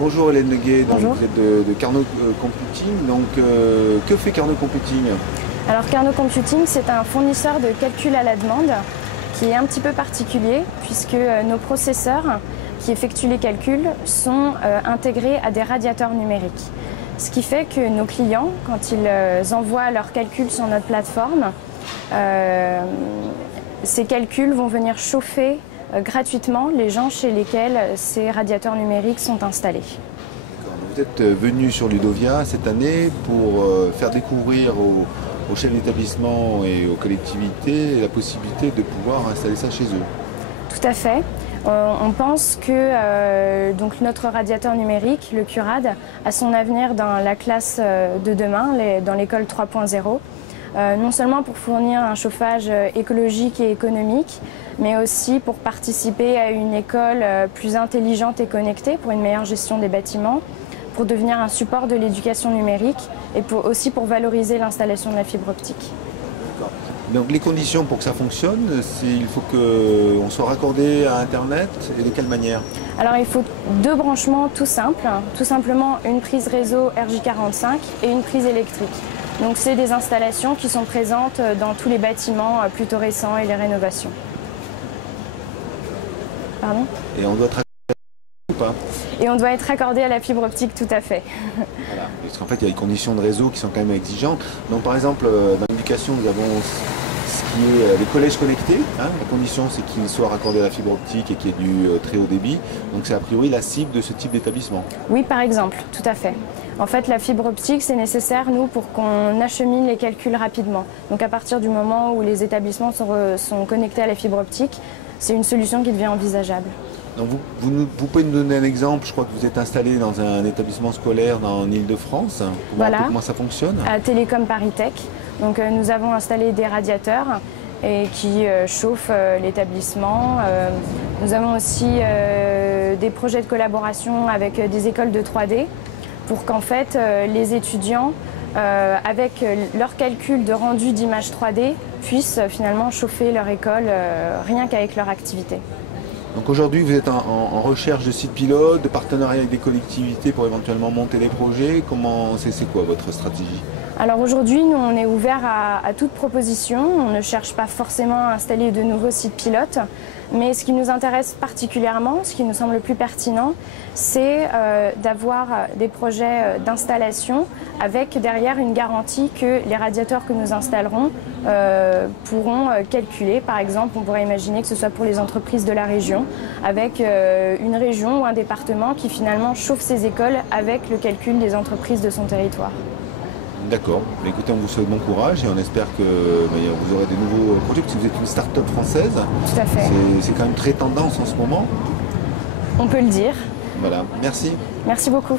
Bonjour Hélène Leguet, donc Bonjour. vous êtes de Carnot Computing. Donc, que fait Carnot Computing? Alors Carnot Computing, c'est un fournisseur de calcul à la demande qui est un petit peu particulier puisque nos processeurs qui effectuent les calculs sont intégrés à des radiateurs numériques. Ce qui fait que nos clients, quand ils envoient leurs calculs sur notre plateforme, ces calculs vont venir chauffer gratuitement les gens chez lesquels ces radiateurs numériques sont installés. Vous êtes venu sur Ludovia cette année pour faire découvrir aux chefs d'établissement et aux collectivités la possibilité de pouvoir installer ça chez eux. Tout à fait. On pense que donc notre radiateur numérique, le CuRad, a son avenir dans la classe de demain, dans l'école 3.0. Non seulement pour fournir un chauffage écologique et économique, mais aussi pour participer à une école plus intelligente et connectée, pour une meilleure gestion des bâtiments, pour devenir un support de l'éducation numérique et aussi pour valoriser l'installation de la fibre optique. Donc les conditions pour que ça fonctionne, il faut qu'on soit raccordé à Internet, et de quelle manière? Alors il faut deux branchements tout simples, tout simplement une prise réseau RJ45 et une prise électrique. Donc c'est des installations qui sont présentes dans tous les bâtiments plutôt récents et les rénovations. Pardon? Et on doit être raccordé ou pas? Et on doit être raccordé à la fibre optique, tout à fait. Voilà. Parce qu'en fait, il y a des conditions de réseau qui sont quand même exigeantes. Donc par exemple, dans l'éducation, nous avons ce qui est les collèges connectés. La condition, c'est qu'ils soient raccordés à la fibre optique et qu'il y ait du très haut débit. Donc c'est a priori la cible de ce type d'établissement. Oui, par exemple, tout à fait. En fait, la fibre optique, c'est nécessaire, nous, pour qu'on achemine les calculs rapidement. Donc à partir du moment où les établissements sont connectés à la fibre optique, c'est une solution qui devient envisageable. Donc vous pouvez nous donner un exemple? Je crois que vous êtes installé dans un établissement scolaire en Île-de-France. Voilà. Comment ça fonctionne? À Télécom ParisTech. Donc nous avons installé des radiateurs qui chauffent l'établissement. Nous avons aussi des projets de collaboration avec des écoles de 3D pour qu'en fait les étudiants, avec leur calcul de rendu d'image 3D, puissent finalement chauffer leur école rien qu'avec leur activité. Donc aujourd'hui, vous êtes en recherche de sites pilotes, de partenariats avec des collectivités pour éventuellement monter des projets. C'est quoi votre stratégie? Alors aujourd'hui, nous, on est ouvert à toute proposition. On ne cherche pas forcément à installer de nouveaux sites pilotes. Mais ce qui nous intéresse particulièrement, ce qui nous semble le plus pertinent, c'est d'avoir des projets d'installation avec derrière une garantie que les radiateurs que nous installerons pourront calculer. Par exemple, on pourrait imaginer que ce soit pour les entreprises de la région, avec une région ou un département qui finalement chauffe ses écoles avec le calcul des entreprises de son territoire. D'accord. Écoutez, on vous souhaite bon courage et on espère que vous aurez des nouveaux projets, parce que vous êtes une start-up française. Tout à fait. C'est quand même très tendance en ce moment. On peut le dire. Voilà. Merci. Merci beaucoup.